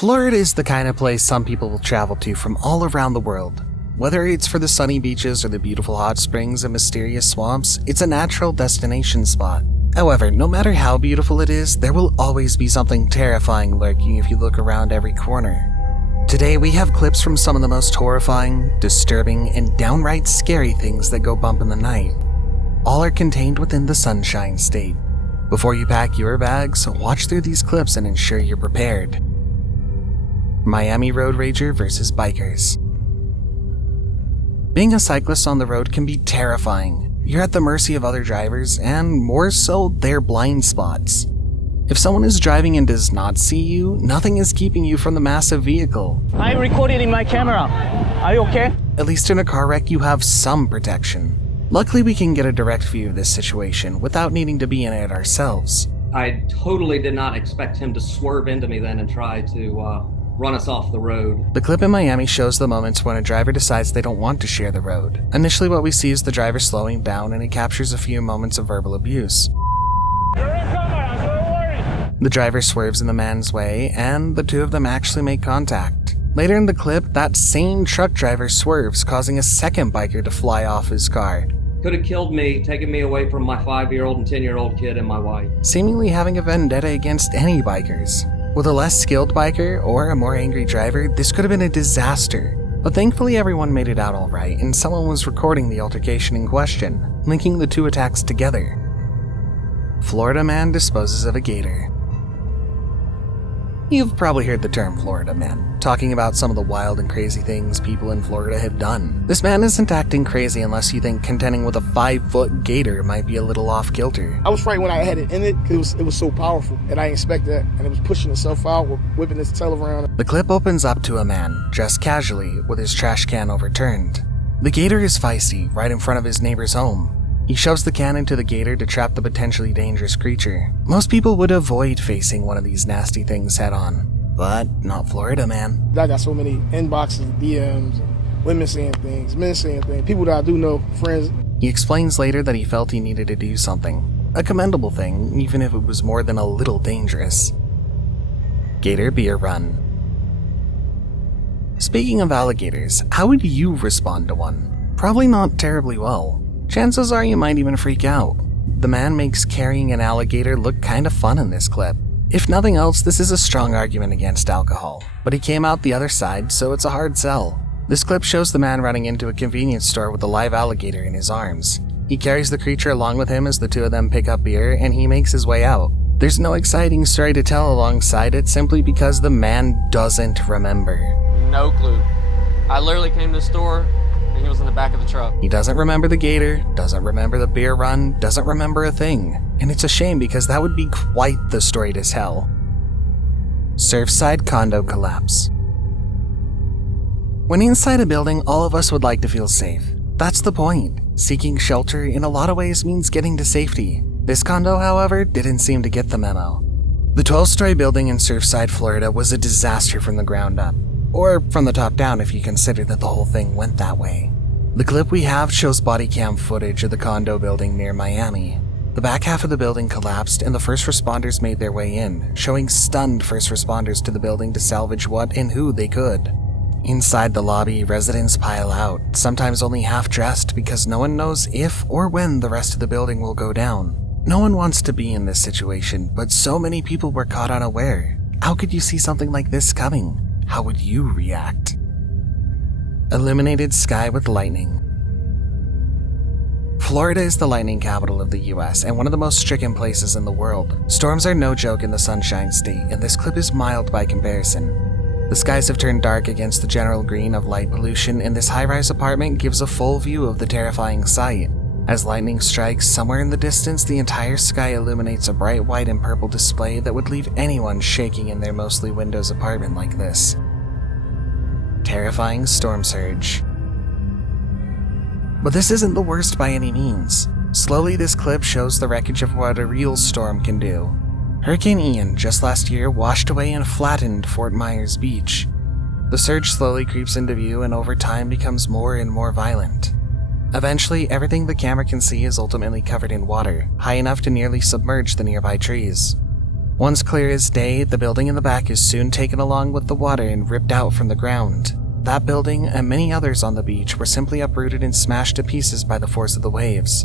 Florida is the kind of place some people will travel to from all around the world. Whether it's for the sunny beaches or the beautiful hot springs and mysterious swamps, it's a natural destination spot. However, no matter how beautiful it is, there will always be something terrifying lurking if you look around every corner. Today we have clips from some of the most horrifying, disturbing, and downright scary things that go bump in the night. All are contained within the Sunshine State. Before you pack your bags, watch through these clips and ensure you're prepared. Miami Road Rager versus Bikers. Being a cyclist on the road can be terrifying. You're at the mercy of other drivers, and more so, their blind spots. If someone is driving and does not see you, nothing is keeping you from the massive vehicle. I recorded in my camera. Are you okay? At least in a car wreck, you have some protection. Luckily, we can get a direct view of this situation without needing to be in it ourselves. I totally did not expect him to swerve into me then and try to run us off the road. The clip in Miami shows the moments when a driver decides they don't want to share the road. Initially, what we see is the driver slowing down, and it captures a few moments of verbal abuse. The driver swerves in the man's way, and the two of them actually make contact. Later in the clip, that same truck driver swerves, causing a second biker to fly off his car. Could have killed me, taken me away from my 5-year-old and 10-year-old kid and my wife. Seemingly having a vendetta against any bikers. With a less skilled biker or a more angry driver, this could have been a disaster. But thankfully everyone made it out alright, and someone was recording the altercation in question, linking the two attacks together. Florida man disposes of a gator. You've probably heard the term Florida man, talking about some of the wild and crazy things people in Florida have done. This man isn't acting crazy unless you think contending with a 5-foot gator might be a little off kilter. I was frightened when I had it in it because it was so powerful, and I didn't expect that, and it was pushing itself out, whipping its tail around. The clip opens up to a man, dressed casually, with his trash can overturned. The gator is feisty, right in front of his neighbor's home. He shoves the can into the gator to trap the potentially dangerous creature. Most people would avoid facing one of these nasty things head on, but not Florida man. I got so many inboxes, DMs, and women saying things, men saying things, people that I do know, friends. He explains later that he felt he needed to do something, a commendable thing, even if it was more than a little dangerous. Gator Beer Run. Speaking of alligators, how would you respond to one? Probably not terribly well. Chances are you might even freak out. The man makes carrying an alligator look kinda fun in this clip. If nothing else, this is a strong argument against alcohol, but he came out the other side, so it's a hard sell. This clip shows the man running into a convenience store with a live alligator in his arms. He carries the creature along with him as the two of them pick up beer, and he makes his way out. There's no exciting story to tell alongside it simply because the man doesn't remember. No clue. I literally came to the store, he was in the back of the truck. He doesn't remember the gator, doesn't remember the beer run, doesn't remember a thing. And it's a shame because that would be quite the story to tell. Surfside condo collapse. When inside a building, all of us would like to feel safe. That's the point. Seeking shelter in a lot of ways means getting to safety. This condo, however, didn't seem to get the memo. The 12-story building in Surfside, Florida was a disaster from the ground up. Or from the top down if you consider that the whole thing went that way. The clip we have shows body cam footage of the condo building near Miami. The back half of the building collapsed and the first responders made their way in, showing stunned first responders to the building to salvage what and who they could. Inside the lobby, residents pile out, sometimes only half-dressed because no one knows if or when the rest of the building will go down. No one wants to be in this situation, but so many people were caught unaware. How could you see something like this coming? How would you react? Illuminated sky with lightning. Florida is the lightning capital of the US and one of the most stricken places in the world. Storms are no joke in the Sunshine State, and this clip is mild by comparison. The skies have turned dark against the general green of light pollution, and this high-rise apartment gives a full view of the terrifying sight. As lightning strikes, somewhere in the distance, the entire sky illuminates a bright white and purple display that would leave anyone shaking in their mostly windows apartment like this. Terrifying storm surge. But this isn't the worst by any means. Slowly, this clip shows the wreckage of what a real storm can do. Hurricane Ian just last year washed away and flattened Fort Myers Beach. The surge slowly creeps into view and over time becomes more and more violent. Eventually, everything the camera can see is ultimately covered in water, high enough to nearly submerge the nearby trees. Once clear as day, the building in the back is soon taken along with the water and ripped out from the ground. That building and many others on the beach were simply uprooted and smashed to pieces by the force of the waves.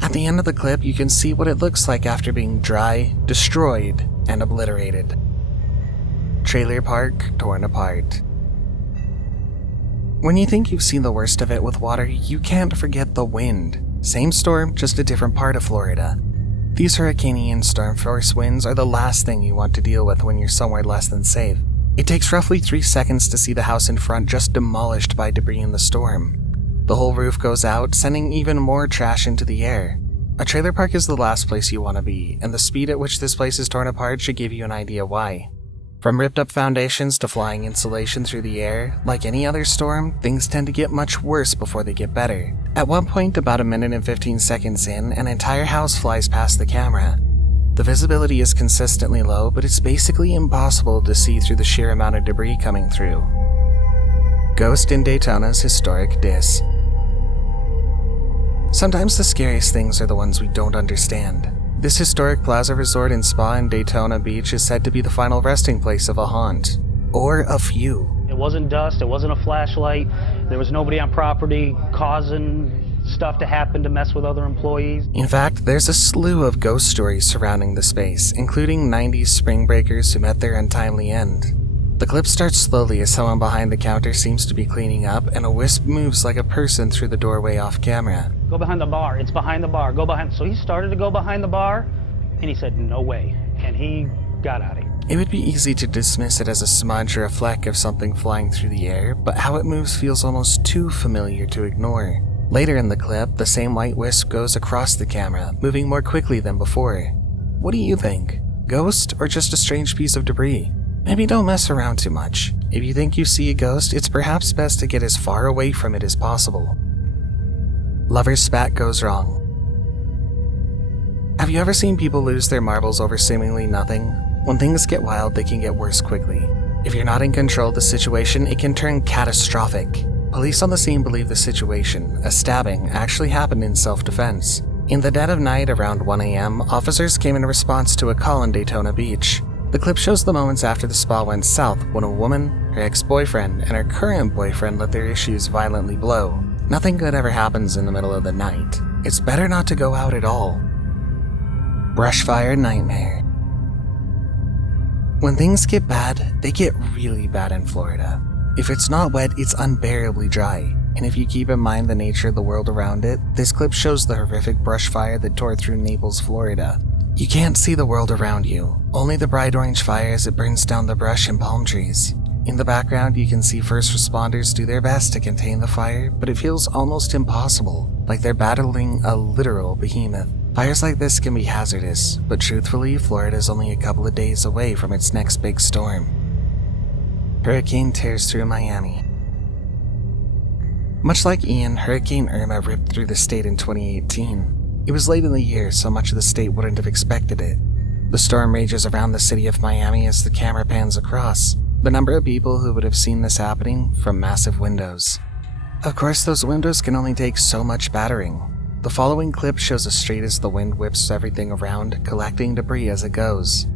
At the end of the clip, you can see what it looks like after being dry, destroyed, and obliterated. Trailer park torn apart. When you think you've seen the worst of it with water, you can't forget the wind. Same storm, just a different part of Florida. These hurricane storm force winds are the last thing you want to deal with when you're somewhere less than safe. It takes roughly 3 seconds to see the house in front just demolished by debris in the storm. The whole roof goes out, sending even more trash into the air. A trailer park is the last place you want to be, and the speed at which this place is torn apart should give you an idea why. From ripped up foundations to flying insulation through the air, like any other storm, things tend to get much worse before they get better. At one point, about a minute and 15 seconds in, an entire house flies past the camera. The visibility is consistently low, but it's basically impossible to see through the sheer amount of debris coming through. Ghost in Daytona's historic Dis. Sometimes the scariest things are the ones we don't understand. This historic plaza resort and spa in Daytona Beach is said to be the final resting place of a haunt. Or a few. It wasn't dust, it wasn't a flashlight, there was nobody on property causing stuff to happen to mess with other employees. In fact, there's a slew of ghost stories surrounding the space, including 90s spring breakers who met their untimely end. The clip starts slowly as someone behind the counter seems to be cleaning up, and a wisp moves like a person through the doorway off camera. Go behind the bar, it's behind the bar, go behind. So he started to go behind the bar, and he said, no way, and he got out of here. It would be easy to dismiss it as a smudge or a fleck of something flying through the air, but how it moves feels almost too familiar to ignore. Later in the clip, the same white wisp goes across the camera, moving more quickly than before. What do you think? Ghost or just a strange piece of debris? Maybe don't mess around too much. If you think you see a ghost, it's perhaps best to get as far away from it as possible. Lover's spat goes wrong. Have you ever seen people lose their marbles over seemingly nothing? When things get wild, they can get worse quickly. If you're not in control of the situation, it can turn catastrophic. Police on the scene believe the situation, a stabbing, actually happened in self-defense. In the dead of night around 1 a.m., officers came in response to a call in Daytona Beach. The clip shows the moments after the spa went south when a woman, her ex-boyfriend, and her current boyfriend let their issues violently blow. Nothing good ever happens in the middle of the night. It's better not to go out at all. Brushfire nightmare. When things get bad, they get really bad in Florida. If it's not wet, it's unbearably dry. And if you keep in mind the nature of the world around it, this clip shows the horrific brush fire that tore through Naples, Florida. You can't see the world around you, only the bright orange fire as it burns down the brush and palm trees. In the background, you can see first responders do their best to contain the fire, but it feels almost impossible, like they're battling a literal behemoth. Fires like this can be hazardous, but truthfully, Florida is only a couple of days away from its next big storm. Hurricane tears through Miami. Much like Ian, Hurricane Irma ripped through the state in 2018. It was late in the year, so much of the state wouldn't have expected it. The storm rages around the city of Miami as the camera pans across. The number of people who would have seen this happening from massive windows. Of course, those windows can only take so much battering. The following clip shows us straight as the wind whips everything around, collecting debris as it goes.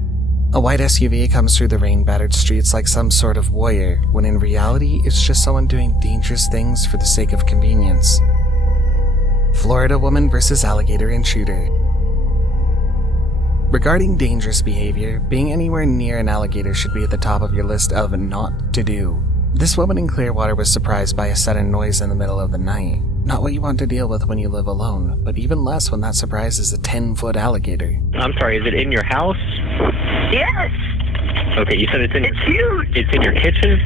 A white SUV comes through the rain-battered streets like some sort of warrior, when in reality, it's just someone doing dangerous things for the sake of convenience. Florida woman versus alligator intruder. Regarding dangerous behavior, being anywhere near an alligator should be at the top of your list of not to do. This woman in Clearwater was surprised by a sudden noise in the middle of the night. Not what you want to deal with when you live alone, but even less when that surprise is a 10-foot alligator. I'm sorry, is it in your house? Yes. Okay, you said it's huge. It's in your kitchen?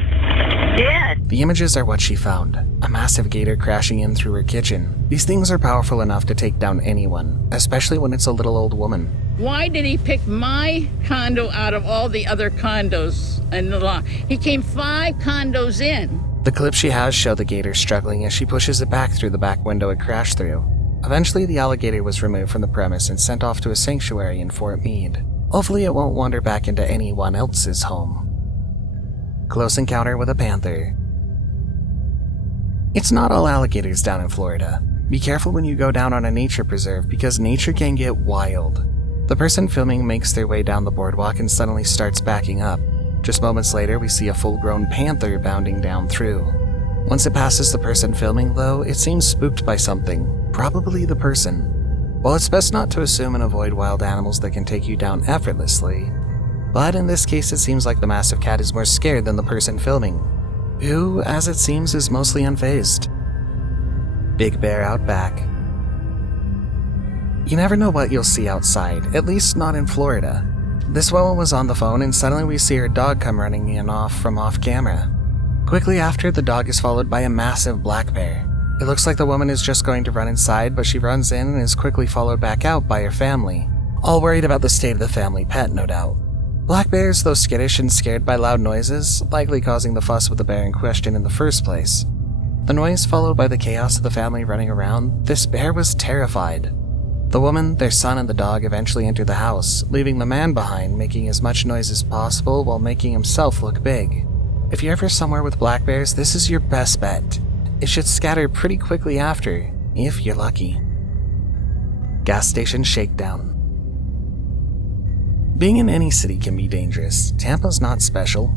Yes. The images are what she found. A massive gator crashing in through her kitchen. These things are powerful enough to take down anyone, especially when it's a little old woman. Why did he pick my condo out of all the other condos in the lot? He came 5 condos in. The clips she has show the gator struggling as she pushes it back through the back window it crashed through. Eventually, the alligator was removed from the premise and sent off to a sanctuary in Fort Meade. Hopefully, it won't wander back into anyone else's home. Close encounter with a panther. It's not all alligators down in Florida. Be careful when you go down on a nature preserve because nature can get wild. The person filming makes their way down the boardwalk and suddenly starts backing up. Just moments later, we see a full-grown panther bounding down through. Once it passes the person filming, though, it seems spooked by something, probably the person. While it's best not to assume and avoid wild animals that can take you down effortlessly, but in this case it seems like the massive cat is more scared than the person filming, who, as it seems, is mostly unfazed. Big bear out back. You never know what you'll see outside, at least not in Florida. This woman was on the phone and suddenly we see her dog come running in off camera. Quickly after, the dog is followed by a massive black bear. It looks like the woman is just going to run inside, but she runs in and is quickly followed back out by her family, all worried about the state of the family pet, no doubt. Black bears, though skittish and scared by loud noises, likely causing the fuss with the bear in question in the first place. The noise followed by the chaos of the family running around, this bear was terrified. The woman, their son, and the dog eventually enter the house, leaving the man behind, making as much noise as possible while making himself look big. If you're ever somewhere with black bears, this is your best bet. It should scatter pretty quickly after, if you're lucky. Gas station shakedown. Being in any city can be dangerous. Tampa's not special.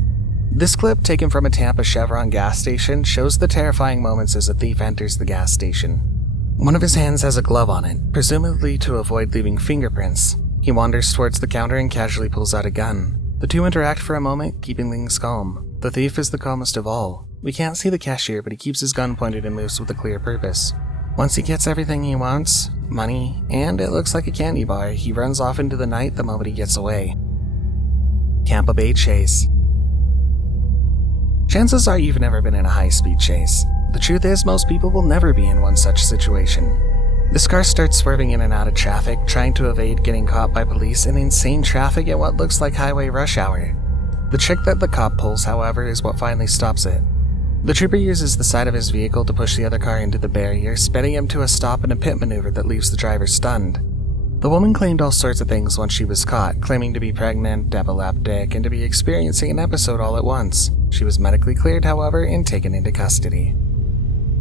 This clip, taken from a Tampa Chevron gas station, shows the terrifying moments as a thief enters the gas station. One of his hands has a glove on it, presumably to avoid leaving fingerprints. He wanders towards the counter and casually pulls out a gun. The two interact for a moment, keeping things calm. The thief is the calmest of all. We can't see the cashier, but he keeps his gun pointed and moves with a clear purpose. Once he gets everything he wants, money, and it looks like a candy bar, he runs off into the night the moment he gets away. Tampa Bay Chase. Chances are you've never been in a high-speed chase. The truth is, most people will never be in one such situation. This car starts swerving in and out of traffic, trying to evade getting caught by police in insane traffic at what looks like highway rush hour. The trick that the cop pulls, however, is what finally stops it. The trooper uses the side of his vehicle to push the other car into the barrier, spinning him to a stop in a pit maneuver that leaves the driver stunned. The woman claimed all sorts of things once she was caught, claiming to be pregnant, epileptic, and to be experiencing an episode all at once. She was medically cleared, however, and taken into custody.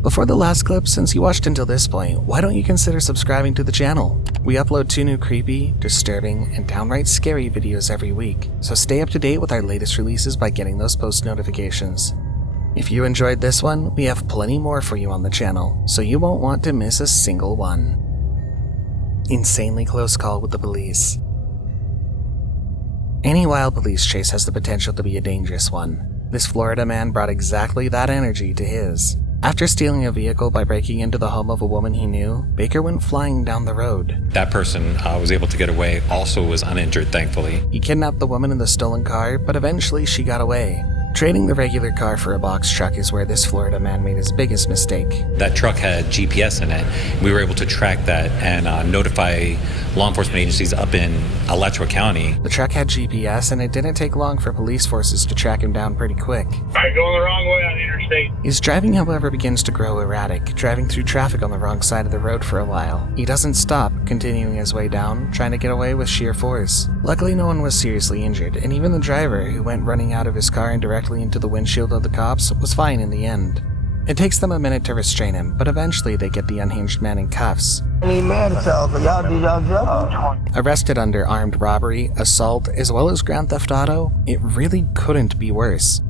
Before the last clip, since you watched until this point, why don't you consider subscribing to the channel? We upload 2 new creepy, disturbing, and downright scary videos every week, so stay up to date with our latest releases by getting those post notifications. If you enjoyed this one, we have plenty more for you on the channel, so you won't want to miss a single one. Insanely close call with the police. Any wild police chase has the potential to be a dangerous one. This Florida man brought exactly that energy to his. After stealing a vehicle by breaking into the home of a woman he knew, Baker went flying down the road. That person was able to get away, also was uninjured, thankfully. He kidnapped the woman in the stolen car, but eventually she got away. Trading the regular car for a box truck is where this Florida man made his biggest mistake. That truck had GPS in it. We were able to track that and notify law enforcement agencies up in Alachua County. The truck had GPS, and it didn't take long for police forces to track him down pretty quick. Alright, going the wrong way on the interstate. His driving, however, begins to grow erratic, driving through traffic on the wrong side of the road for a while. He doesn't stop, continuing his way down, trying to get away with sheer force. Luckily, no one was seriously injured, and even the driver, who went running out of his car and directly into the windshield of the cops, was fine in the end. It takes them a minute to restrain him, but eventually they get the unhinged man in cuffs. Y'all do y'all job. Arrested under armed robbery, assault, as well as grand theft auto, it really couldn't be worse.